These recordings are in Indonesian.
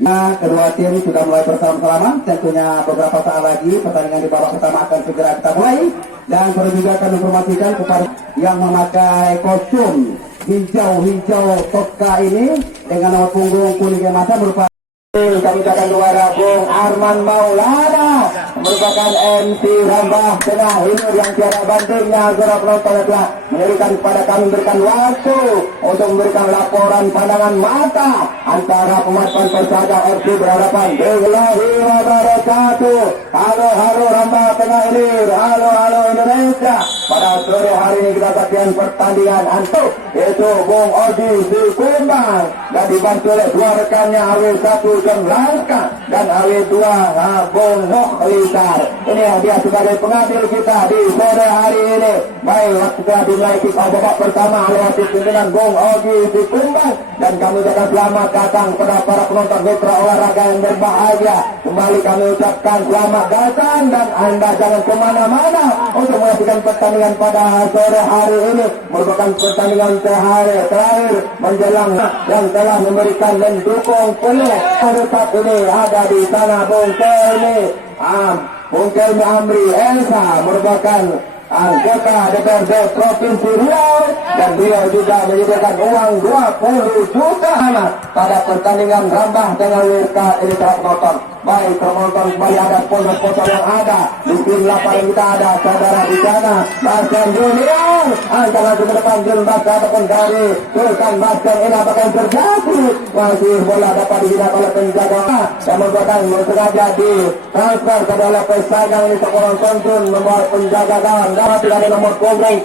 Nah, kedua tim sudah mulai bersama-sama. Tentunya beberapa saat lagi pertandingan di babak pertama akan segera kita mulai. Dan perlu juga akan informasikan kepada yang memakai kostum hijau-hijau toska ini dengan nomor punggung kuning mata merupakan kami akan juara Bung Arman Maulana, merupakan MC Rambah Tengah Hilur yang tiada bandingnya. Saudara penonton telah memberikan kepada kami, memberikan waktu untuk memberikan laporan pandangan mata antara pemain Persada FC berhadapan Bismillahirrahmanirrahim. Halo Rambah Tengah Hilur, halo Indonesia. Pada sore hari ini kita saksikan pertandingan antuk, yaitu Bung Odi Sikumbang dan dibantu oleh dua rekannya AW1 John Langka dan AW2 Bung Nokhlisar. Ini dia sebagai pengambil kita di sore hari ini. Baik, waktu telah dimulai kick off babak pertama lewat pimpinan Bung Odi Sikumbang, dan kami ucapkan selamat datang kepada para penonton mitra olahraga yang berbahagia. Kembali kami ucapkan selamat datang dan Anda jangan kemana-mana untuk menyaksikan pertandingan pada sore hari ini. Merupakan pertandingan terakhir menjelang yang telah memberikan mendukung penuh. Pada saat ini ada di sana Bung Kelmi Amri Elsa, merupakan anggota DPRD Provinsi Riau, dan beliau juga menyediakan uang 20 juta pada pertandingan Rambah dengan Wirka ini telah penonton. Baik, penonton kembali ada sponsor-sponsor yang ada di tim lapangan kita, ada saudara di sana Basken Junior, antara ke depan Jun Basken ataupun dari Sultan Basken. Ini apakah yang terjadi? Masih bola dapat dihidap oleh penjaga dan membuatkan sengaja di transfer kepada Lopez Sagang. Ini seorang Jun membawa penjaga gawang dapat dari nomor punggung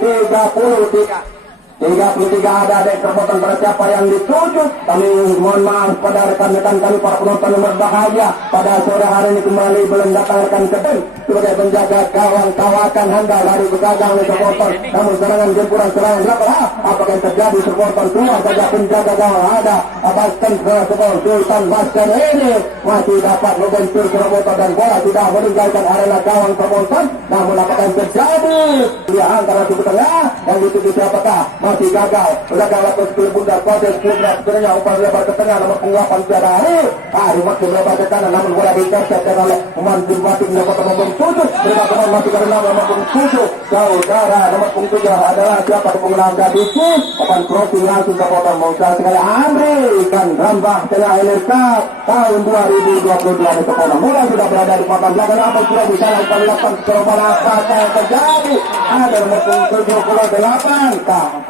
33 ada dek terpotong pada siapa yang dituju. Kami mohon maaf pada rekan-rekan kami para penonton yang berbahagia pada sore hari ini kembali belum datang rekan kedeng sebagai penjaga gawang kawakan handal dari Begadang di supporter. Namun serangan gempuran serangan berapa? Apakah yang terjadi? Supporter keluar saja penjaga gawang ada Basken supporter Sultan Basken ini masih dapat membentur supporter dan bola sudah meninggalkan arena gawang supporter. Namun apakah yang terjadi? Dia antara supporternya dan dituju siapakah? Masih gagal lapis ke bunda proses kubra sebenarnya umpan lebar ke tengah nomor penglapan tiada hari. Rumah lebar ke kanan namun bola diintercept oleh pemain Jumbatik mendapat nomor 7. Mereka pemain masih ke dalam nomor 7. Saudara nomor 7 adalah siapa pengenang Gadisi. Papan crossing langsung ke potong Mausa sekali Amri dan Rambah Tengah LRK tahun 2022 di Kepala. Bola sudah berada di papan belakang. Apa sudah bisa lakukan lakukan perubahan apa yang terjadi? Ada nomor 78.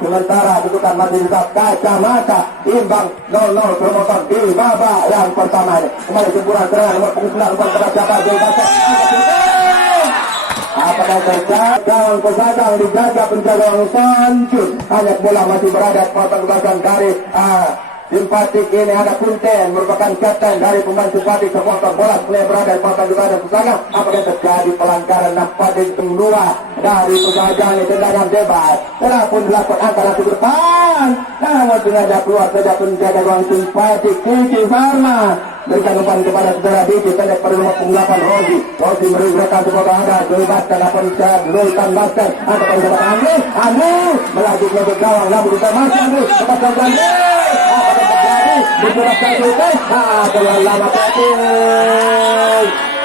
Sementara bukan masih tetap kacamata imbang 0-0 promotor di babak yang pertama ini. Kembali semburan serangan nomor 9 kepada siapa apakah terjadi? Gawang Pesadang dijaga penjaga Sanjun. Hanya bola masih berada di papan belakang dari simpatik ini ada Punten merupakan kapten dari pemain simpatik supporter. Bola mulai berada di papan belakang Pesadang. Apakah terjadi pelanggaran nampak di kedua dari Pesadang ini tendangan bebas telah pun dilakukan antara ke depan. Namun sengaja keluar saja penjaga gawang simpatik Kiki Farma. Berikan umpan kepada saudara Diki pendek pada nomor 8 Rozi merupakan supporter ada bebaskan apa bisa Sultan Basken atau pada tempat Amri melaju ke gawang namun kita masih Amri tempat Sultan apa yang terjadi dikurangkan Sultan terlalu lama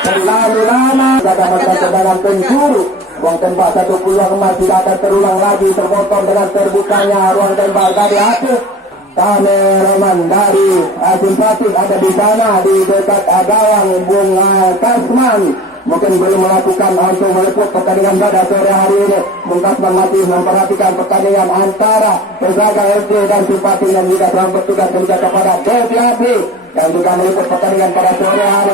terlalu lama ada masa tendangan penjuru. Ruang tembak satu peluang emas tidak akan terulang lagi, terpotong dengan terbukanya ruang tembak dari atas. Kameraman dari simpatik ada di sana di dekat gawang Bung Kasman mungkin belum melakukan untuk meliput pertandingan pada sore hari ini. Bung Kasman masih memperhatikan pertandingan antara Persada FC dan simpatik yang juga telah bertugas menjaga pada DPRD yang juga meliput pertandingan pada sore hari.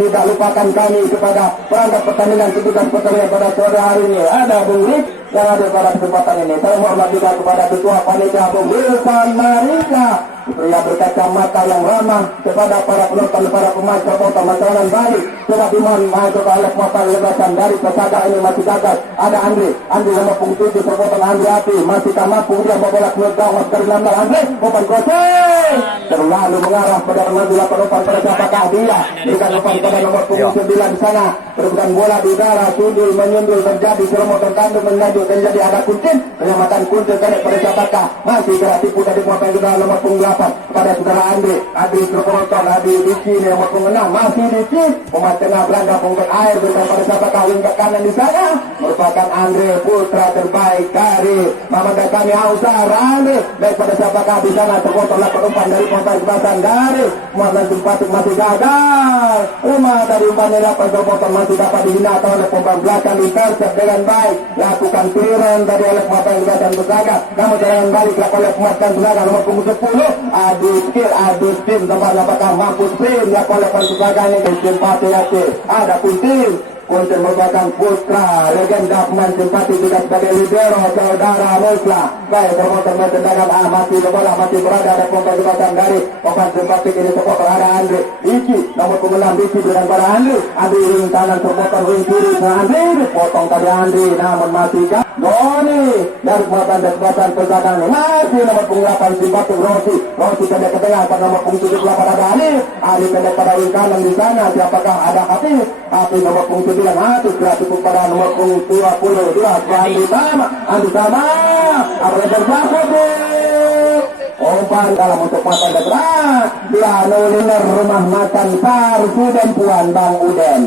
Tidak lupakan kami kepada perangkat pertandingan petugas pertandingan pada sore hari ini. Ada Bung Rik yang ada pada kesempatan ini. Saya hormat juga kepada Ketua Panitia Bung Wilson Marika, pria berkacamata yang ramah kepada para penonton, para pemain supporter masyarakat Bali. Coba dimana masuk oleh kuasa lebasan dari Persada ini masih gagal. Ada Andri Andri nomor punggung 7 terpotong Andri Api masih tak mampu dia membola keluar gawang dari 16 Andri umpan crossing terlalu mengarah pada maju 8 umpan pada siapakah dia berikan umpan pada nomor punggung 9 di sana perebutan bola di udara sundul menyundul terjadi seromot terkandung menjadi ada Kuntin penyelamatan Kuntin kena pada siapakah masih gerak tipu dari muatan juga nomor punggung 8 pada saudara Andri terpotong Adi Diki nomor punggung 6 masih Diki pemain tengah Belanda punggung air berikan pada siapakah wing kanan di sana merupakan Andre putra terbaik dari Mamandakani Ausar Andre daripada siapakah di sana terpotong 8 umpan dari kontak kebasan dari Muhammad Jumpatik masih gagal rumah dari umpannya 8 terpotong masih dapat dihinakan oleh pemain belakang intercept dengan baik lakukan clearance dari oleh pemain kebasan bersaga namun serangan balik dilakukan oleh pemain bersaga nomor punggung 10 adu skill tempat apakah mampu sprint dilakukan oleh pemain bersaga ini simpati ada Kuntin merupakan putra legenda pemain simpati juga sebagai libero saudara Musla baik promotor tendangan masih bola masih berada ada pemain kebasan dari pemain simpati ini supporter ada Andre Iki nomor punggung 6 Iki dengan pada Andre ring kanan supporter ring kiri Andre dipotong tadi Andre namun masih Doni dari pemain kebasan persagaan masih nomor punggung 8 simpati Rossi pendek ke tengah pada nomor punggung 78 ada Ali pendek pada ring kanan di sana siapakah ada Hafiz nomor punggung 9 Hafiz cukup pada nomor punggung 22 Andi sama apa yang terjadi umpan dalam untuk makan dekat dia noliner rumah makan Parsu dan Puan Bang Uden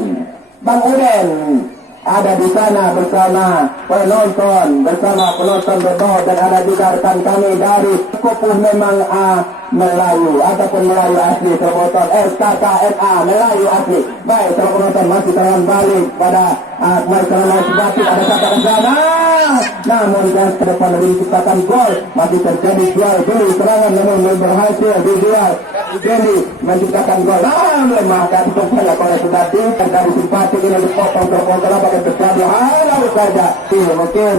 ada di sana bersama penonton berbau dan ada juga rekan kami dari Kupuh memang Melayu ataupun Melayu asli terpotong SKKNA Melayu asli baik penonton masih terang balik pada masyarakat sebatik ada kata ke sana namun dan ke depan lebih menciptakan gol masih terjadi jual beli serangan namun berhasil dijual jadi menciptakan gol lemah dan tumpulah oleh sebatik dan dari simpatik ini dipotong terpotong apa yang terjadi halau saja mungkin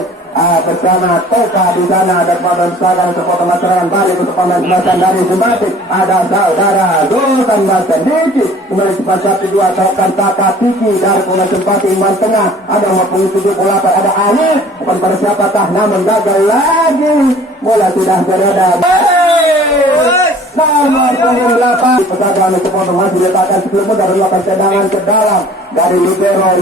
bersama Toka di sana ada pemain sekarang sepotong serangan balik untuk pemain kemasan dari Simpatik ada saudara Sultan Basen Diki kemudian cepat 1-2 Tokan Taka Tiki dari pemain Simpatik iman tengah ada nomor 78 ada Ali bukan pada siapakah namun gagal lagi bola sudah berada nomor 8 persatuan sepotong masih diletakkan sebelum mudah melakukan tendangan ke dalam dari libero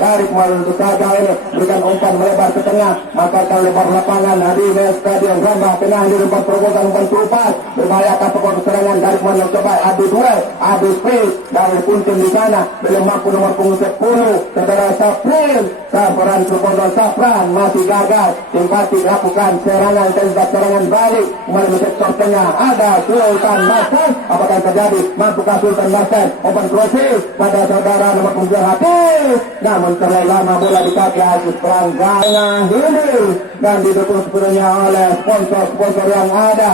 dari pemain untuk saja ini berikan umpan melebar ke tengah maka lebar lapangan di stadion Rambah tengah di umpan terobosan umpan terupas berbahayakan pokok serangan dari pemain yang coba adu speed dari Kuntin di sana belum mampu nomor punggung 10 saudara Safran masih gagal Simpati lakukan serangan balik kembali sektor tengah ada Sultan Basen apakah terjadi mampukah Sultan Basen umpan crossing pada saudara nomor punggung Hafiz namun terlalu lama bola di kaki Hafiz pelanggaran hilir dan didukung sepenuhnya oleh sponsor yang ada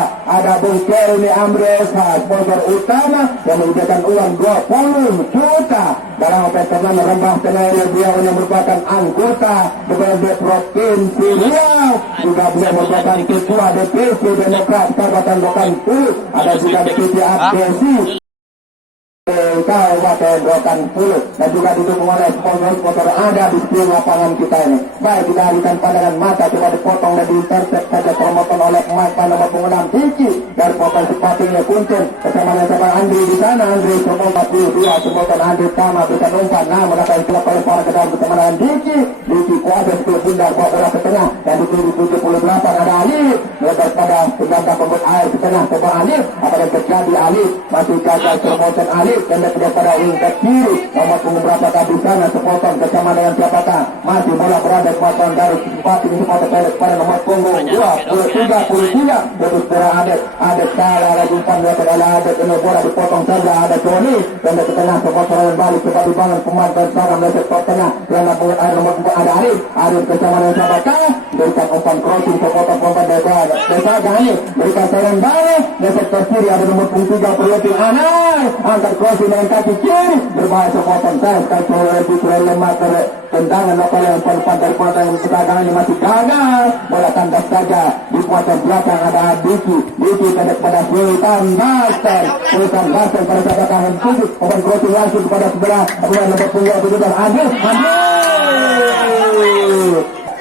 Bung Kerni Amresa sponsor utama yang menyediakan uang 20 juta dalam operasi Rembah Tengah ini beliau yang merupakan anggota DPRD Provinsi Riau juga beliau merupakan ketua DPC Demokrat Kabupaten Rokan-Hulu ada juga DPC APSI Kabupaten Rokan-Hulu dan juga didukung oleh sponsor ada di seluruh lapangan kita ini baik kita alihkan pandangan mata coba dipotong dan diintercept saja promotor oleh pemain nomor punggung 6 Diki dari potong sepatunya Kuntin bersama Andri di sana Andri promotor 42 promotor Andri Tama berikan umpan namun akan silap oleh para ke dalam bersama dengan Diki kuasa setelah bundar bawa bola ke tengah dan di 78 ada Ali lebar pada pengganda pembut air ke tengah coba Ali apa yang terjadi Ali masih gagal promotor Ali dan daripada wing ke kiri nomor punggung berapa di sana sepotong bersama dengan siapakah masih bola berada sepotong dari sepotong pada nomor punggung 23 terus ada salah lagi umpan daripada ada ini bola dipotong saja ada Joni dan dari tengah sepotong balik coba dibangun pemain bersama dari sektor tengah yang punggung air nomor 4 ada Arif bersama dengan siapakah berikan umpan crossing sepotong umpan daripada ini berikan serangan balik dari sektor kiri ada nomor punggung 3 perlutin angkat crossing dengan kaki kiri berbahaya sepotong tes kaki lebih kurang lemah dari tendangan lokal yang umpan dari kuasa yang sekarang ini masih gagal bola tandas saja di kuasa belakang ada Diki pendek pada Sultan Basen pada saat tangan tujuh umpan crossing langsung kepada sebelah nomor punggung 17 Adil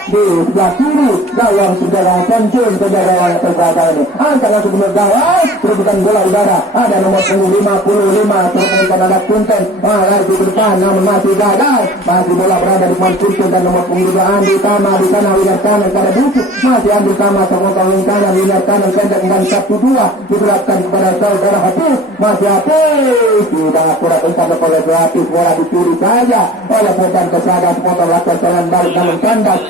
di sebelah kiri gawang saudara Penjun saudara yang terjaga ini. Angkat langsung ke gawang, perebutan bola udara. Ada nomor punggung 55 terkait anak Punten. Lagi ke depan namun masih gagal. Masih bola berada di depan Punten dan nomor punggung 2 Andi Tama di sana winger kanan pada Bukit. Masih Andi Tama termotor wing kanan winger kanan pendek dengan 1-2 diberapkan kepada saudara Hafiz. Masih Hafiz tidak akurat umpan oleh Hafiz, bola dicuri saja oleh Potan Kesada. Potong lakukan jalan balik namun kandas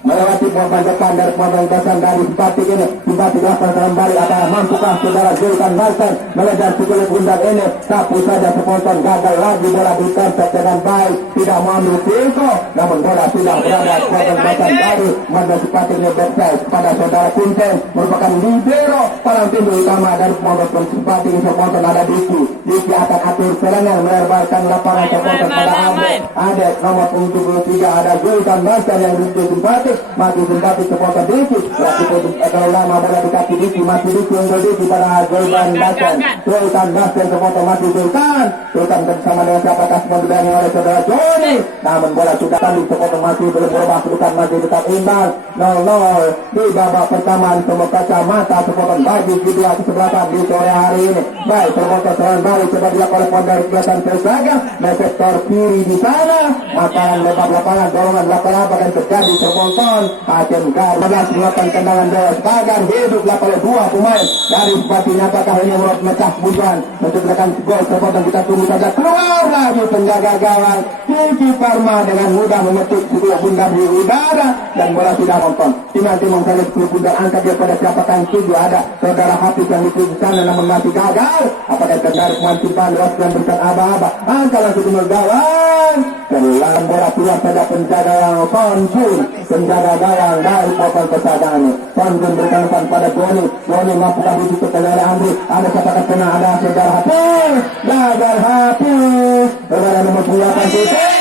melewati korban depan dari korban dasar dari Simpatik ini. Simpatik lakukan jalan balik. Apa mampukah saudara Zulkan Marsan melejar sekolah pundak ini? Sapu saja sepotong, gagal lagi bola dikonsep dengan baik, tidak mengambil risiko, namun bola sudah berada korban dasar dari Manda Simpatik ini backside pada saudara Punten merupakan libero palang pintu utama dari pemain Simpatik ini. Sepotong ada Diki akan atur serangan melebarkan lapangan sepotong pada Adek nomor 73 ada Zulkan Marsan yang duduk Simpatik. Masih Simpatik sepotong Diki kalau lama bola di kaki Diki, masih Diki unggul Diki pada Zulkan Marsan. Zulkan Marsan sepotong masih Zulkan bersama dengan siapakah semua oleh saudara Joni, namun bola sudah tanding sepotong masih belum berubah, Zulkan masih tetap imbang 0-0 di babak pertama. Semua kacamata sepotong bagi kedua kesebelasan di sore hari ini. Baik termotor serangan balik coba dilakukan oleh Pondok Kelihatan Tersaga dari sektor kiri di sana, makanan lebar lapangan dorongan lapa-lapa dan terjadi termonton Hakim Gar 15 melakukan tendangan bawah Bagan hidup oleh dua pemain dari Bupatinya. Apakah ini menurut mecah bujuan menciptakan gol sepotong? Kita tunggu saja. Keluar lagi penjaga gawang Kiki Parma dengan mudah memetik sebuah bunda di udara dan bola tidak nonton. Nanti mengkali 10 bunda angkat dia pada siapakah yang tujuh. Ada saudara Hafiz yang di sana namun masih gagal. Apakah tertarik Mantipan Ros dan berikan aba-aba angkat langsung ke gawang. Keluar bola keluar pada penjaga yang Sonjun, penjaga gawang dari Potong Kesada ini. Sonjun berikan umpan pada Joni mampukah ditutup oleh Andri. Ada siapakah kena, ada saudara Hafiz, gagal Hafiz saudara nomor 8 titik.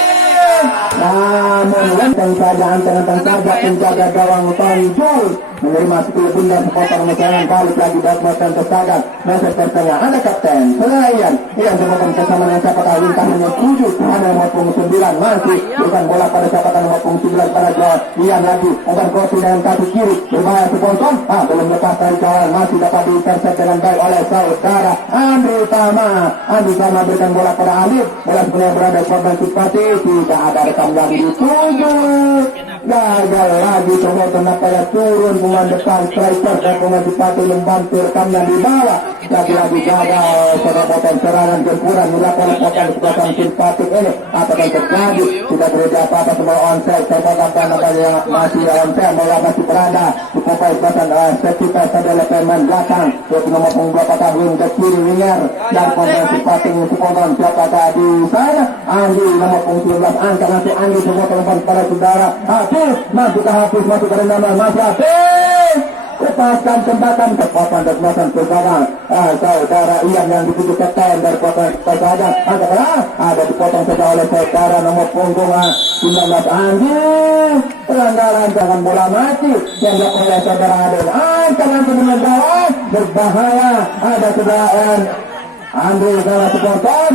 Namun lenteng saja anteng-anteng saja penjaga gawang Sonjun menerima 10 bunda sepotong mecahan balik lagi dari Potong Kesada. Mesej tertengah ada kapten Selayan yang sepotong bersama dengan siapakah lintahnya 7. Ada nomor 9 masih bukan bola pada siapakah nomor 9 pada John Ian lagi umpan kosi dengan kaki kiri berbahaya sepotong. Belum lepas dari kawan, masih dapat diintercept dengan baik oleh saudara Andri Tama berikan bola pada Alif. Bola sebenarnya berada korban Simpatik, tidak ada rekam lagi dituju. Gagal lagi coba tenaganya turun pemain depan striker dan pemain Simpatik membantu rekamnya di bawah. Lagi-lagi gagal potong serangan gempuran dilakukan potong sebelah Simpatik ini. Apa yang terjadi? Tidak terjadi apa-apa, semua onside. Saya katakan namanya masih onside, bola masih berada di popai basan sekitar pada pemain belakang. Terus nomor punggung 2 tahun ke kiri winger dan pemain Simpatik sepotong siapakah di sana. Andi nomor punggung 19 angkat nanti Andi semua tempat pada saudara Hafiz. Hafiz masuk ke nama masih Hafiz. Lepaskan tembakan kekuatan dan kekuatan persamaan saudara Ian yang dituju kapten dari kekuatan persamaan. Angkatlah ada dipotong saja oleh saudara nomor punggung 19 Andi. Pelanggaran jangan bola mati yang dilakukan oleh saudara Aden. Angkat nanti dengan gawang berbahaya. Ada saudara Andri salah sepotong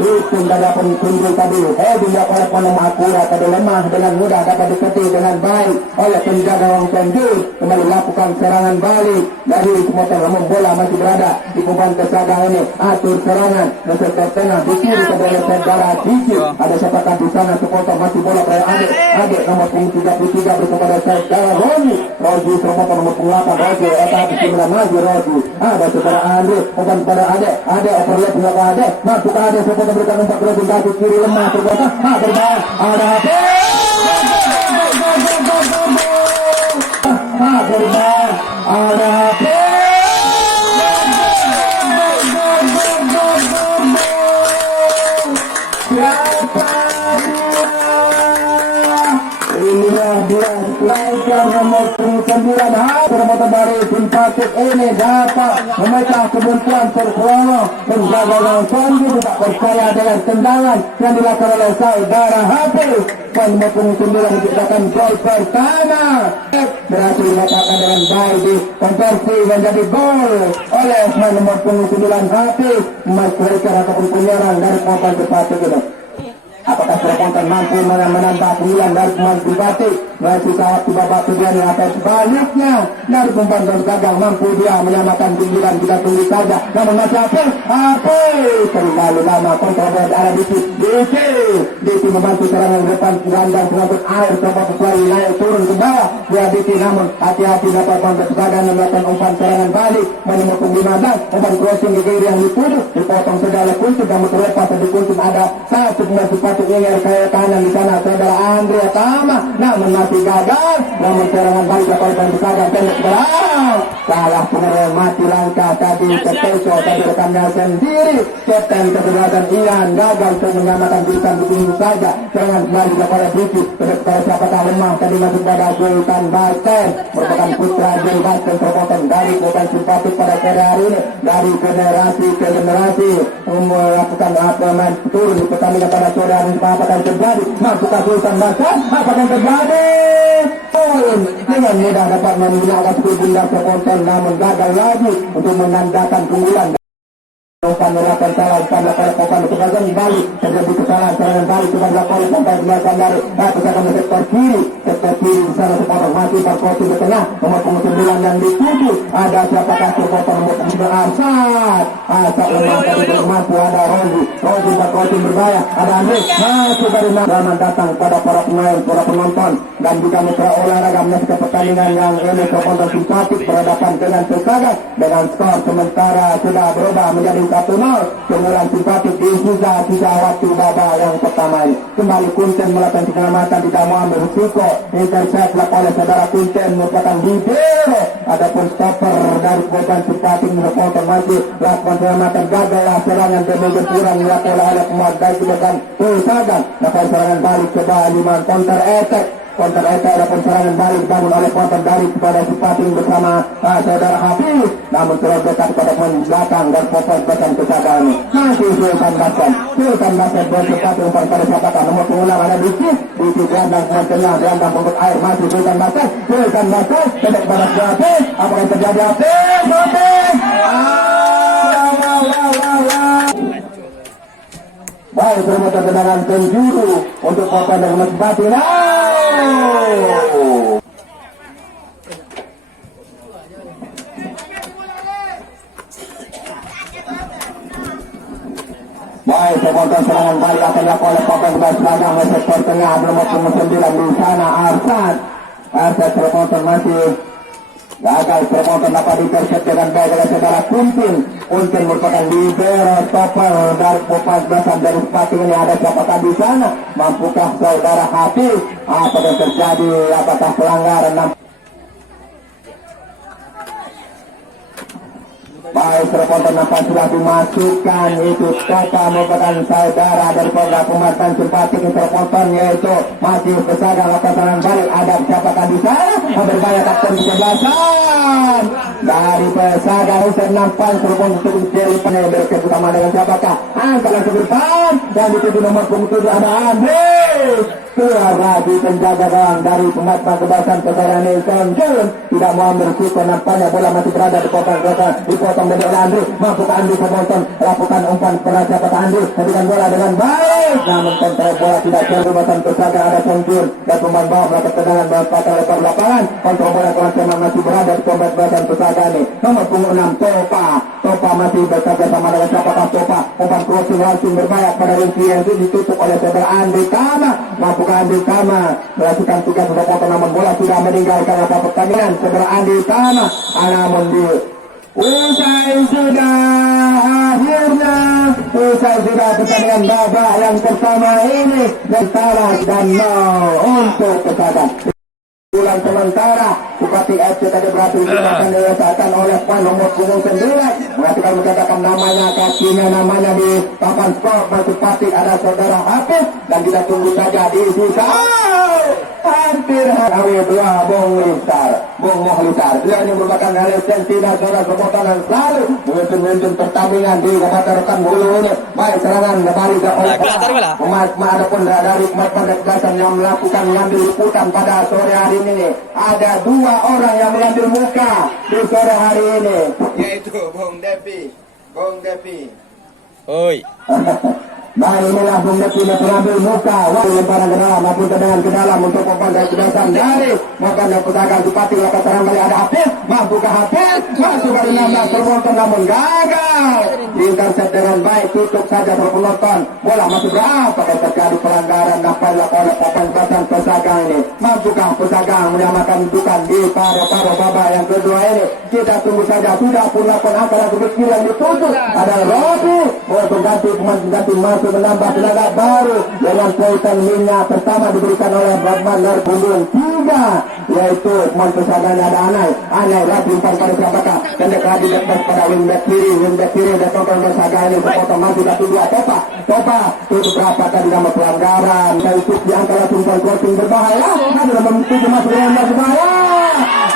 hukum dari pengunjung tadi. Dia oleh penomor akurat tadi lemah dengan mudah dapat diketik dengan baik oleh penjaga Wang Senju. Kembali lakukan serangan balik dari sepotong, namun bola masih berada di Pemain Kesada ini. Atur serangan masuk ke tengah di kiri kepada saudara Diki. Ada siapakah di sana sepotong masih bola pada adik nomor 33 berkepada saudara Roji sepotong nomor 8 Roji di 9 maju Roji. Ada saudara Andri umpan pada adik overlap belakang ada masuk ke ada sepotong berikan umpan ke kaki kiri lemah terbuka berbahaya. Ada berbahaya ada nomor 9 perempuan dari Simpatik ini dapat memecah kebuntuan terkelola. Penjaga gawang Sonju tidak percaya dengan tendangan yang dilakukan oleh saudara Hafiz. Nomor 9 menciptakan gol pertama, berhasil dilakukan dengan baik di konversi menjadi gol oleh nomor 9 Hafiz. Mas Mereka ataupun penyerang dari Pemain Simpatik itu. Apakah Serponton mampu menambah keunggulan dari pemain pribadi? Masih sangat di babak kedua atau sebaliknya dari pemain Gagang mampu dia menyamakan keunggulan, kita tunggu saja. Namun masih apa? Terlalu lama kontrol ada Diki membantu serangan depan gelandang pengangkut air coba kembali naik turun ke bawah dia Diki, namun hati-hati dapat membuat badan melakukan umpan serangan balik menemukan 15 umpan crossing ke kiri yang dituju dipotong segala kunci dan terlepas di kunci ada satu pemain sepatutnya yang ke kanan di sana saudara Andre Tama, namun masih gagal. Namun serangan balik dapat membuat pendek berang salah pengeroy mati langkah tadi Keteso tadi rekannya sendiri Captain kesebelasan Ian gagal untuk menyamakan berikan begini saja. Serangan kembali kepada Diki kepada siapakah lemah tadi masuk pada Sultan Basten merupakan putra Jul Basten terpotong dari bukan simpatik pada sore hari ini dari generasi ke generasi melakukan main turun di pertandingan pada sore hari ini. Apakah terjadi? Mampukah Sultan Basten? Apakah terjadi? Dengan mudah dapat menggunakan bunda Serponton, namun gagal lagi untuk menandakan keunggulan. Umpan melakukan salah, umpan melakukan kebagian balik terjadi kesalahan serangan balik coba dilakukan sampai belakang dari pusatkan sektor kiri di sana sepotong mati Parkoti di tengah nomor 9 yang dituju ada siapakah Serponton nomor 9 Asad lemah tadi belum mampu ada Rozi Parkoti berbahaya ada Andre masuk dari zaman datang pada para pemain para penonton dan juga mitra olahraga menyaksikan pertandingan yang ini Serponton simpatik berhadapan dengan Pesaga dengan skor sementara sudah berubah menjadi 1-0. Keunggulan simpatik di sisa waktu babak yang pertama ini. Kembali Kunten melakukan penyelamatan, tidak mau ambil risiko. Intercept dilakukan oleh saudara Kunten merupakan libero. Adapun stopper dari korban simpatik Serponton masih lakukan penyelamatan, gagal serangan demi kurang dilakukan oleh pemain dari Kudagan Pesaga. Dapat serangan balik coba Liman counter attack ada serangan balik dibangun oleh konten dari kepada Sipating bersama saudara Hafiz, namun terus dekat pada pemain belakang dan fokus bahkan Pesaga ini masih Sultan Basten bercepat umpan pada siapakah nomor pengulang ada di gelandang pemain tengah gelandang untuk air masih Sultan Basten sedek pada Hafiz. Apa yang terjadi Hafiz? Baik, terima tendangan penjuru untuk kota dan Mas Batin. Baik, sepontan serangan balik akan dilakukan oleh Papan Basraga sektor tengah nomor 9 di sana Arsad sepontan masih gagal. Sepontan dapat intercept dengan baik oleh saudara Kuntin merupakan libero stopper dari Popas Basan dari Sipating ini. Ada siapakah di sana? Mampukah saudara Hafiz? Apa yang terjadi? Apakah pelanggaran? Baik, Serponton nampak sudah dimasukkan itu Topa merupakan saudara dari pemain simpatik Serponton yaitu masih Pesaga lakukan serangan balik. Ada siapakah di sana? Berbahaya kapten kesebelasan dari Pesaga Hussein nampak Serponton untuk menjadi penyelenggara bersama dengan siapakah? Angkat langsung ke depan dan dituju nomor 7 ada Andre keluar lagi penjaga gawang dari pemain kebasan saudara Nelson John tidak mau bersiko, nampaknya bola masih berada di potong dari Andre. Mampukah Andre Serponton lakukan umpan kepada siapakah Andre memberikan bola dengan baik, namun kontrol bola tidak kebasan Pesaga ada Sonjun dan pemain bawah melakukan tendangan berpatah lebar lapangan. Kontrol bola Kelancaman masih berada di pemain kebasan Pesaga ini nomor 6 Topa masih bekerja sama dengan siapakah Topa umpan crossing langsung berbahaya pada rinci yang ditutup oleh saudara Andre Tama. Mampukah Andre Tama melakukan tugas Serponton namun bola sudah meninggalkan pertandingan saudara Andre Tama. Namun usai sudah pertandingan babak yang pertama ini dan salah dan untuk Pesaga. Bulan sementara Bupati FC tadi berhasil akan dirasakan oleh Pan nomor 9 mengatakan mencatatkan namanya kakinya namanya di papan skor Bupati ada saudara Hafiz dan kita tunggu saja di sisa hampir hari 2 Bung Mohlisar dia ini merupakan lisensi nasional Serponton yang selalu memimpin pertandingan di Kabupaten Hulu ini. Baik, serangan kembali ke pemain adapun dari pemain pendekatan yang melakukan mengambil liputan pada sore hari ini ada 2 orang yang mengambil muka di sore hari ini yaitu Bung Devi. Oi. Baik, inilah Bung Deki yang mengambil muka. Wah, lemparan ke dalam, maupun tendangan ke dalam untuk umpan dari kedasan dari maupun dari pedagang Bupati Lapas Terang kali ada Hafiz, mampu ke Hafiz, masuk ke 16 terpotong namun gagal. Diintercept dengan baik, tutup saja penonton. Bola masih berapa kalau terjadi pelanggaran dapat dilakukan oleh papan Pesagang ini. Mampukah Pesagang menyamakan dudukan di paruh babak yang kedua ini? Kita tunggu saja. Sudah pun lakukan angka kecil yang ditutup. Ada Robi, untuk ganti masuk menambah tenaga baru dengan poin minyak pertama diberikan oleh Rahman Narbundung 3, yaitu pemain Pesagang ada Anai Rabi umpan pada siapakah dan dekat di depan pada wingback kiri dan tonton Pesagang ini sepotong masuk satu dua Topa tutup rapat tadi nama pelanggaran dan ikut di antara umpan crossing berbahaya ada nomor 7 masuk dengan berbahaya.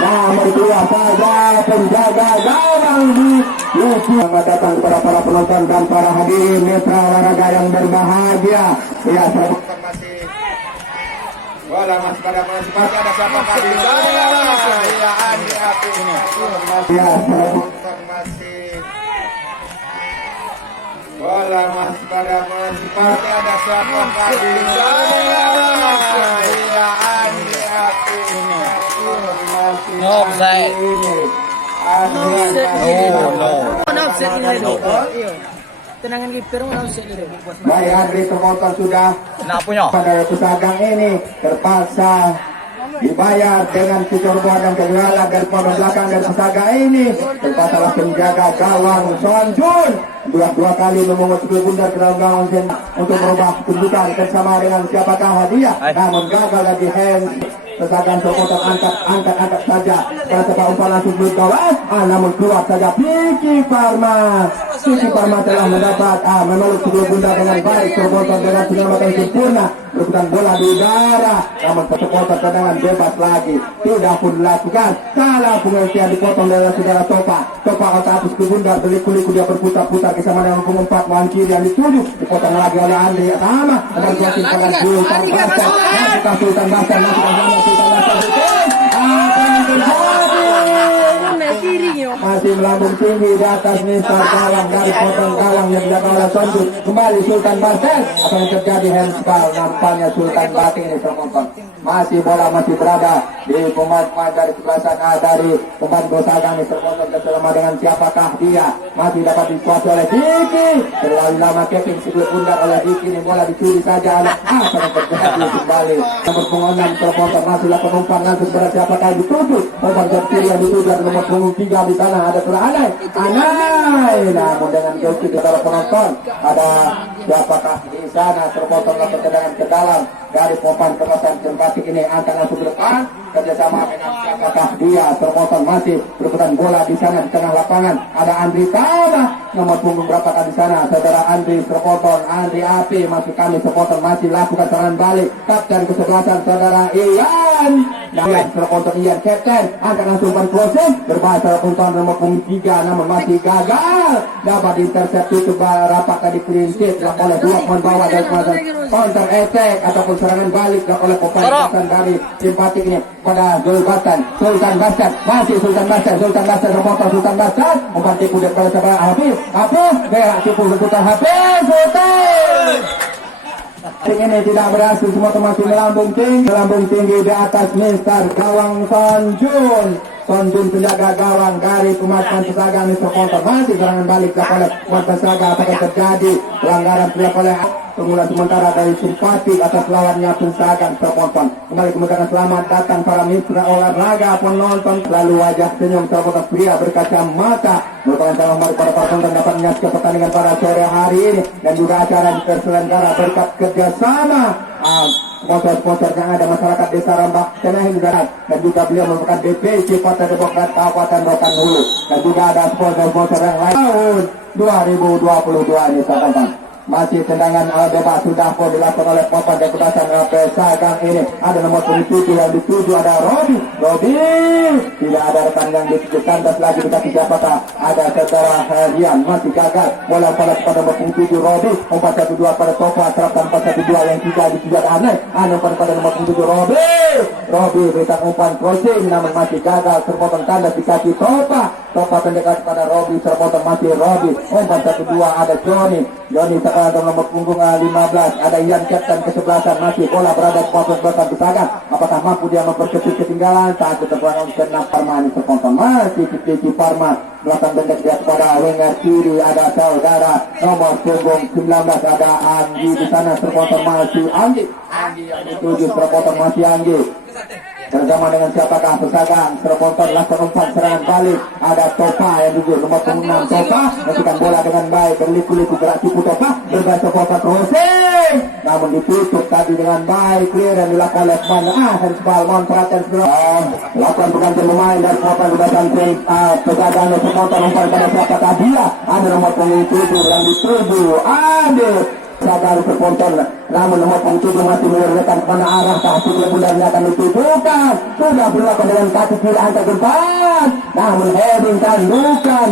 Nomor 2 saja penjaga gawang di selamat datang kepada para penonton dan para hadirin mitra olahraga yang berbahagia. Ya, masih bola masih pada masih ada siapa kali ya Andi Api ini. Ya, masih bola masih pada masih ada siapa kali ya Andi Api ini. Offside. Tenangan kiper mau offside dulu. Baik, Andri termotor sudah. Kenapa Pada Pesagang ini terpaksa dibayar dengan kecorobohan dan kegagalan dari pemain belakang dari Pesagang ini. Terpaksa penjaga gawang Sonjun dua kali memungut skill bundar ke dalam gawang untuk merubah kedudukan bersama dengan siapakah hadiah. Namun gagal lagi hand. Pesagang termotor angkat saja. Pada sebuah umpan langsung ke gawang. Namun keluar saja Vicky Parma telah mendapat memeluk skill bundar dengan baik. Termotor dengan penyelamatan sempurna. Berebutan bola di udara. Namun supporter tendangan bebas lagi. Tidak pun dilakukan. Salah pengertian dipotong dari saudara Topa otak atas ke bundar. Berliku-liku dia berputar-putar bersama dengan pengumpat mohon kiri yang dituju. Dipotong lagi oleh Andri. Sama. Dan crossing pada Sultan Basan. Masukkan Sultan Basan. Masih melambung tinggi di atas Mister gawang dari potong gawang yang dilakukan oleh Sonjun. Kembali Sultan Basan. Apa yang terjadi handball nampaknya Sultan Batin ini terpotong. Masih bola masih berada di pemain dari sebelah sana dari pemain Pesagang ini terpotong bersama dengan siapakah dia. Masih dapat dikuasai oleh Diki. Terlalu lama keping sebelum bundar oleh Diki ini bola dicuri saja oleh apa yang terjadi kembali. Nomor punggung 6 terpotong masih lakukan umpan langsung kepada siapakah yang dituju. Umpan kiri yang dituju nomor punggung 3 di sana ada pula Anai. Namun dengan joki di antara penonton ada siapakah di sana terpotong lakukan tendangan ke dalam dari pompan kemasan Jembatik ini angkat langsung ke depan kerjasama dengan siapakah dia terpotong masih berebutan bola di sana di tengah lapangan ada Andri Tama nomor punggung berapakah di sana saudara Andri terpotong Andri Api masih kami terpotong masih lakukan serangan balik kapten kesebelasan saudara Ian terpotong Ian kapten angkat langsung umpan crossing berbahasa umpan nomor punggung 3 namun masih gagal dapat intercept itu rapat tadi prinsip oleh dua pemain bawah dari counter attack ataupun serangan balik oleh pemain dari Simpatik ini pada Sultan Basan masih Sultan Basan terpotong Sultan Basan umpan tipu daripada sebelah Hafiz berak tipu rebutan Hafiz ini tidak berhasil semua masih melambung tinggi di atas Mister gawang Sonjun penjaga gawang dari pemain Pesagang ini terpotong masih serangan balik oleh pemain Pesagang apakah terjadi pelanggaran oleh pengulangan sementara dari Simpatik atas lawannya Pesagang terpotong kembali kemudian selamat datang para mitra olahraga penonton lalu wajah senyum terpotong pria berkacamata merupakan salah satu para penonton dapat menyaksikan pertandingan pada sore hari ini dan juga acara terselenggara berkat kerjasama sponsor-sponsor yang ada masyarakat desa Rambak Cenahin Darat dan juga beliau merupakan DPC Partai Demokrat Kabupaten Rokan Hulu dan juga ada sponsor-sponsor yang lain tahun 2022 ini sahabat. Masih tendangan bebas sudah pun dilakukan oleh papan deputasi Pesagang ini ada nomor 7 yang dituju ada Robi tidak ada rekan yang ditandas lagi dikasih siapakah ada saudara Rian masih gagal bola pada nomor 7 Robi umpan 1-2 pada Topa terapkan 4-1-2 yang juga dituju ada Anai pada nomor 7 Robi berikan umpan crossing namun masih gagal terpotong tandas dikasih Topa Topa pendekat pada Robi, terpotong mati Robi. Umpan satu dua ada Joni sekarang nomor punggung 15. Ada Ian Captain kesebelasan, masih bola berada di pos belakang Pesagan. Apakah mampu dia memperkecil ketinggalan? Saat ketepuan ke 6 Parma ini terpotong masih Cici Parma. Belakang pendek dia kepada winger kiri ada saudara nomor punggung 19 ada Anggi di sana terpotong masih Anggi yang dituju terpotong masih Anggi. Bersama dengan siapakah Pesagan terpotong lakukan umpan serangan balik ada Topa yang duduk nomor punggung 6 Topa mencetak bola dengan baik berliku-liku gerak tipu Topa berbaik terpotong crossing namun ditutup tadi dengan baik clear dan dilakukan oleh pemain Hensbal perhatian segera lakukan pergantian pemain dan pemain berdasarkan Pesagan terpotong umpan pada siapakah dia ada nomor punggung 7 yang dituju ada Sadar terponton, namun nomor punggung 7 masih mengerjakan kemana arah hasil kemudiannya akan ditujukan. Sudah berlaku dengan kaki kiri angka depan, namun heading tandukan.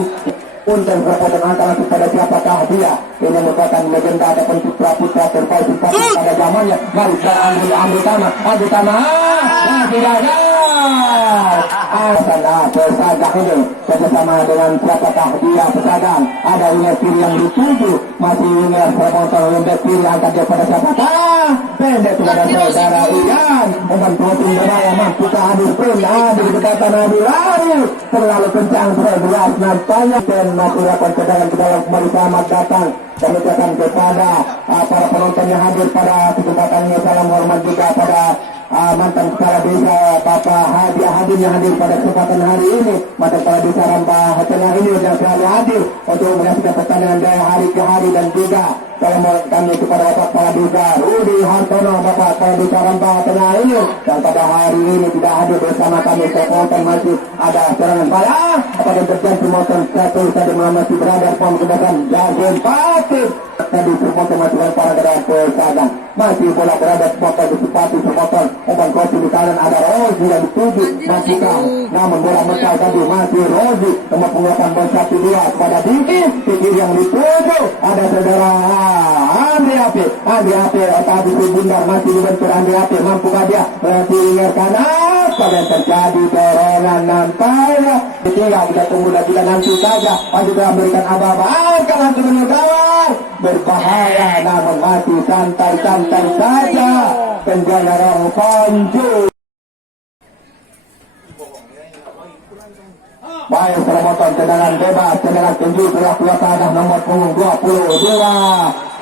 Untuk terpotong angka langsung pada siapakah dia? Ini merupakan legenda ataupun putra-putra terbaik pada zamannya. Mari kita ambil tanah, tidak ada. Pesagan ini bersama dengan siapakah dia Pesagan ada winger kiri yang dituju masih winger terpotong winger kiri angkat dia pada siapakah pendek kepada saudara Ian umpan crossing berbahaya mampukah Adi sprint Adi kedekatan Adi lari terlalu kencang beras nampaknya dan masih lakukan tendangan ke dalam kembali selamat datang kami ucapkan kepada para penonton yang hadir pada kesempatan ini salam hormat juga pada mantan kepala desa Bapak Hadi Hadir yang hadir pada kesempatan hari ini mantan kepala desa Rambah Tengah ini yang selalu hadir untuk menyaksikan pertandingan dari hari ke hari dan juga salam kami kepada Bapak Kepala Desa Rudi Hartono Bapak Kepala Desa Rambah Tengah ini dan pada hari ini tidak hadir bersama kami penonton masih ada serangan bala apa yang terjadi penonton satu tadi masih berada di pembendakan Jagen Patip tadi penonton masih berada pada Pesagan masih bola berada di pokok disipati penonton umpan crossing di kanan ada Rozi yang dituju masukkan namun bola mekar tadi masih Rozi nomor pengulakan bola 1-2 kepada Diki kiri yang dituju ada saudara Andi Ape tadi Bundar masih dibentur Andi Ape mampukah dia berarti ingat kanan pada yang terjadi dorongan nampaknya tinggal kita tunggu dan kita nanti saja masih telah memberikan aba-aba angkat langsung menyegawar berbahaya namun masih santai saja penjaga orang Ponju baik penonton tendangan bebas tendangan tinju berlaku tanah nomor punggung 22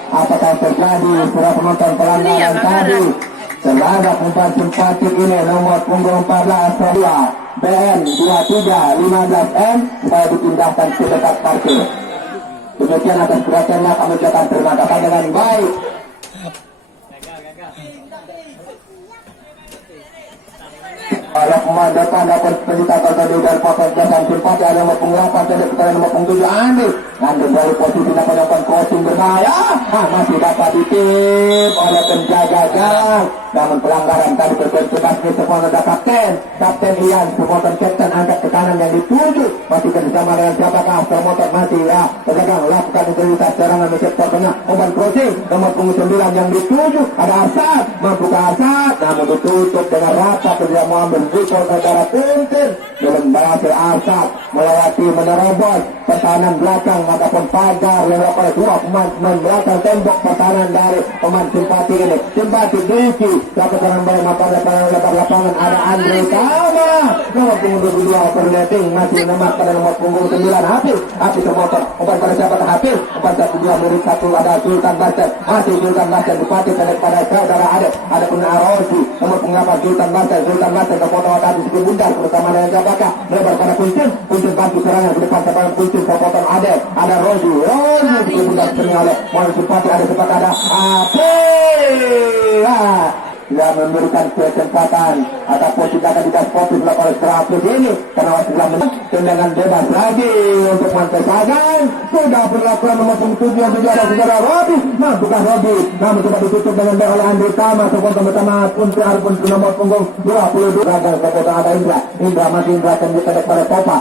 apakah yang terjadi para penonton pelanggaran tadi terhadap umpan simpatik ini nomor punggung 14 BN 2315M supaya dipindahkan ke dekat parkir. Demikian atas perhatiannya kami ucapkan terima kasih dengan baik. Para pemain depan dapat pencetak gol dari papan belakang simpati ada nomor punggung 8 tadi kepada nomor punggung 7 Andi dari posisi dapat melakukan crossing berbahaya masih dapat ditip oleh penjaga gawang namun pelanggaran tadi berbentukan semua ada kapten Ian supporter kapten angkat ke kanan yang dituju masih bersama dengan siapakah termotor masih pedagang lakukan integritas serangan di sektor tengah umpan crossing nomor punggung 9 yang dituju ada Asad mampukah Asad namun ditutup dengan rapat tidak mau ambil rekor saudara Puntin belum berhasil Asad melewati menerobos pertahanan belakang ataupun pagar yang dilakukan dua pemain belakang tembok pertahanan dari pemain simpati ini simpati Diki lakukan kembali mampir lebar lapangan ada Andre Tama nomor punggung 22 overlapping masih menemat pada nomor punggung 9 Hafiz termotor umpan pada siapa Hafiz umpan 1-2 murid 1 ada Sultan Basket masih Sultan Basket bupati pada saudara ada pun Arosi nomor punggung 8 Sultan Basket terpotong tadi sedikit bundar bersama dengan siapakah melebar pada Kuncin bantu serangan ke depan sepanjang Kuncin terpotong ada Rozi sedikit bundar sering oleh Mohon Simpati ada sempat ada tidak memberikan kesempatan ataupun tindakan tidak sportif oleh Strafus ini karena masih dalam tendangan bebas lagi untuk Pesagan sudah berlakukan nomor 7 yang saudara Robi bukan Robi namun sudah ditutup dengan baik oleh Andri Tama sepotong bersama Kunti Arpun nomor punggung 22 raga sepotong ada Indra masih Indra tembuk kedek pada Topa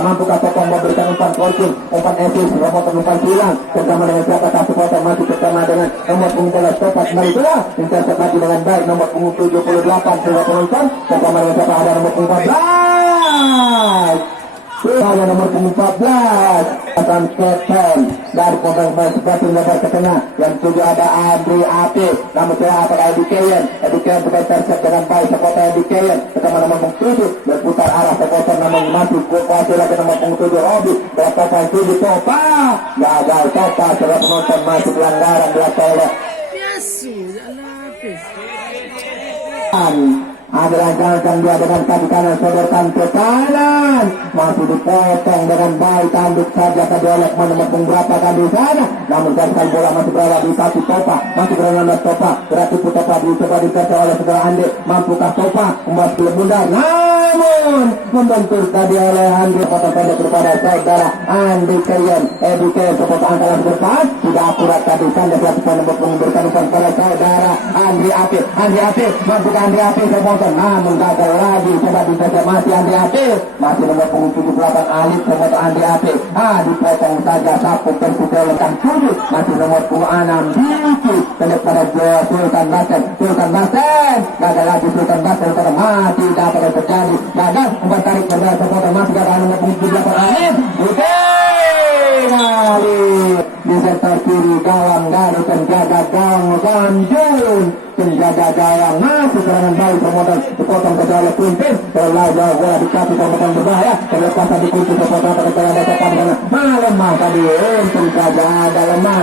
mampukah Topa memberikan umpan crossing umpan esis sepotong umpan silang bersama dengan siapa sepotong masih bersama dengan nomor punggung 13 Topa kembali sudah intercept dengan baik nomor punggung 78 sudah penonton bersama dengan siapa ada nomor punggung 14 Ada nomor 14 akan Captain dari pemain seperti lebar ke tengah. Yang 7 ada Andri Apik. Namun tidak ada Education. Education bukan terset dengan baik supporter Education. Pertama nomor 7 berputar arah supporter namun masih kuat lagi nomor 7 Robi. Berapa 7 Topa. Gagal Topa setelah penonton masih pelanggaran dilakukan oleh Biasa, lapis. adalah jalan dia dengan kaki kanan sodorkan ke kanan, masih dipotong dengan baik, tanduk saja ke oleh menemukan berapa kan di sana, namun jangkauan bola masih berada di kaki Topa, masih berada Topa, berarti Topa dicoba dikerja oleh saudara Andi, mampukah Topa membuat film bundar, namun membentur tadi oleh Andi, potong pendek kepada saudara Andi Kayen, Kayen sepotong angkalan berpas, sudah akurat tadi kan dia lakukan memberikan kepada saudara Andi Apik, mampukah Andi Apik namun gagal lagi, coba dibaca masih Andi Apik, masih nomor 78 Alif nomor Andi Apik, dipotong saja sapu tersudah lengkap 7, masih nomor 26 Diki pendek pada Sultan Basen, gagal lagi Sultan Basen pada mati, dapat yang terjadi, gagal mempertarik berdaya sepotong masih gagal nomor 78 Alif, Alif di sektor kiri gawang dari penjaga gawang Ganjun, penjaga gawang masih serangan baik pemotor dipotong ke oleh Quintin, terlalu jauh bola dikasih pemotor berbahaya, terlepasan dikunci sepotong ke jalan depan karena lemah tadi penjaga ada lemah,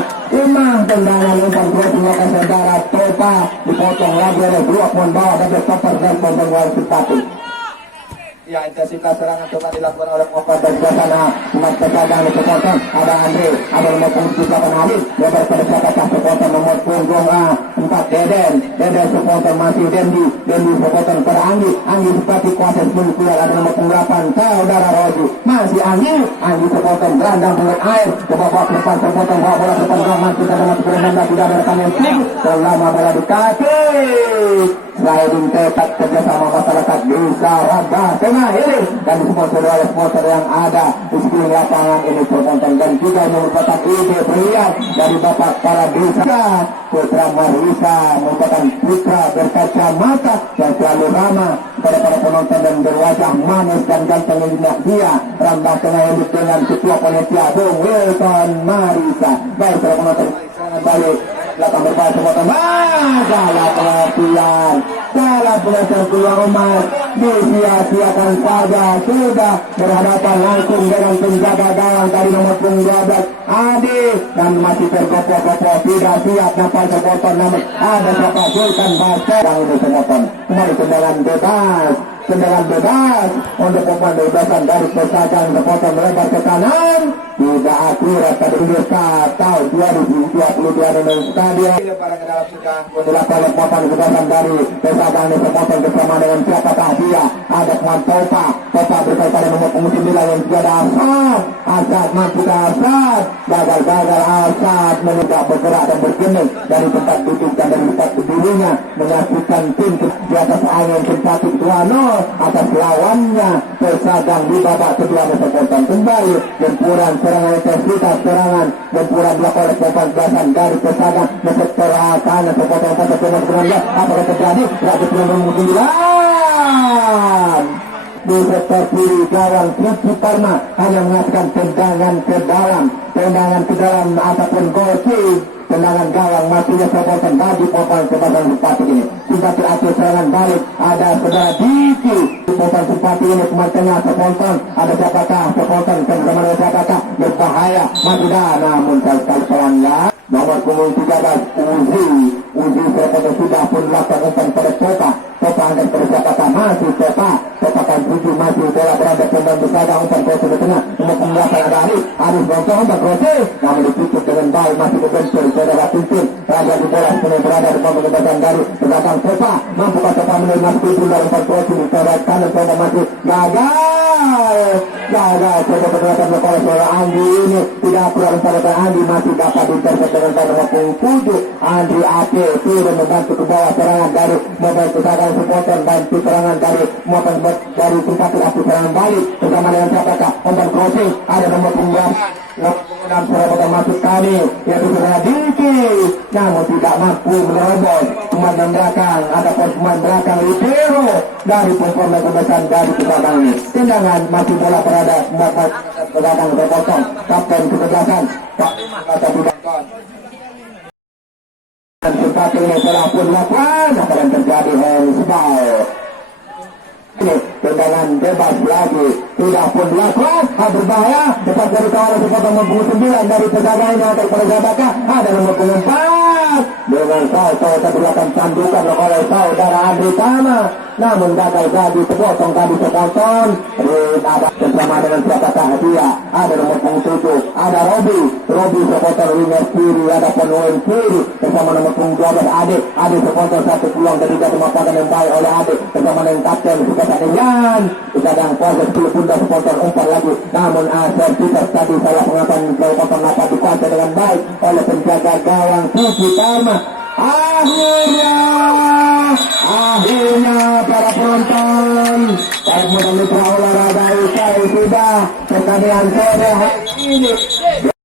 tendangan umpan kuat melakukan saudara Topa dipotong lagi oleh dua pemain bawah dan stopper dan pemain bawah simpati. Ya, intensitas serangan coba dilakukan oleh Mohamed dari sana. Cuma terkadang sepotong ada Andre, ada nomor 78 Halid, lebar pada siapakah sepotong nomor punggung 4 Deden sepotong masih Dendi sepotong pada Anggi seperti kuasa 10 keluar, ada nomor 8 saudara Roji, masih Anggi sepotong gelandang dengan air, coba bawa depan sepotong bawa bola depan gawang, masih ada nomor 96 tidak ada rekan yang tinggi, selama bola di kaki. Sliding tekad kerjasama masyarakat desa Rabah Tengah ini dan disponsor oleh sponsor yang ada di sekeliling lapangan ini tertonton dan juga merupakan ide brilian dari Bapak para desa Putra Marisa, merupakan putra berkacamata yang selalu ramah kepada para penonton dan berwajah manis dan ganteng yang dia Rabah Tengah ini dengan ketua panitia Bung Wilton Marisa. Baik para penonton balik belakang berbahaya sepotong salah pelatihan keluar rumah disia-siakan saja, sudah berhadapan langsung dengan penjaga gawang dari nomor 12 Adi dan masih tergopoh-gopoh tidak siap dapat sepotong, namun ada siapa Sultan Baca yang ini sepotong kembali tendangan bebas untuk pemain bebasan dari Pesagang sepotong melebar ke kanan, tidak akurat pada tahun 2022 dengan stadion para ke dalam sudah dilakukan lemparan bebasan dari Pesagang ini sepotong bersama dengan siapakah dia, ada pemain Topa berkait pada nomor 9 yang juga ada Asad mampu Asad, gagal Asad menegak bergerak dan bergening dari tempat duduk dan dari tempat berdirinya menyaksikan tim di atas angin simpatik 2-0 atas lawannya Pesagang di babak kedua sepotong kembali gempuran serangan intensitas serangan gempuran dilakukan oleh pemain bebasan dari Pesagang masuk ke kanan sepotong pada nomor 19 apakah terjadi lagi nomor 9 di sektor kiri gawang Triki Parma hanya mengatakan tendangan ke dalam ataupun gol kick, tendangan gawang masihnya sepotong bagi pemain bebasan sepatu ini. Simpati akhir serangan balik ada saudara Diki pemain sepatu ini pemain tengah sepotong, ada siapakah sepotong bersama siapakah berbahaya masih dah, namun sekali pelanggar nomor 13 Uzi sepotong sudah pun melakukan umpan pada Topa angkat pada siapakah masih Topa kan 7 masih bola berada pemain Pesagang umpan ke tengah nomor 18 ada Arif Bongkong umpan kroce namun ditutup dengan baik masih berbentur saudara Pimpin raja di bola sepenuhnya berada di pemain bebasan dari Pesagang Topa mampu Topa menerima Pimpin dari umpan kroce di saudara kanan Topa masih gagal coba berkata oleh saudara Andi ini tidak perlu umpan dari Andi masih dapat diintercept dengan nomor 7 Andri Ake turun membantu ke bawah serangan dari mobil Pesagang supporter bantu serangan dari mobil dari simpati aksi serangan balik bersama dengan siapakah umpan crossing ada nomor 9 dalam serobotan masuk kami yaitu Radiki, namun tidak mampu menerobos pemain belakang. Ada pemain belakang Libero dari pemain kebesaran dari belakang ini. Tendangan masih bola berada belakang terkosong. Kapten ketegasan Pak Mata Bidangkon. Dan sepatutnya telah pun lakukan apa yang terjadi handball. Ini tendangan bebas lagi tidak pun dilakukan, berbahaya depan dari kawalan sepotong nomor 9 dari pegawainya atau persahabatan. Ada nomor 4 dengan salto terbelakang sandukan oleh saudara Andri Tama, namun gagal jadi sepotong tadi sepotong. Ada bersama dengan siapakah dia, ada nomor 7, ada Robi sepotong winger kiri, ada penuhin kiri bersama nomor 12 Ade sepotong satu peluang dan juga pemapakan yang baik oleh Ade bersama dengan kapten Dengan sedang proses 10 pundak sponsor umpan lagi, namun sertifikat tadi salah pengaturan kepotong dapat dikuasai dengan baik oleh penjaga gawang Suci Tama. Akhirnya para penonton Mitra olahraga usai sudah pertandingan sore hari ini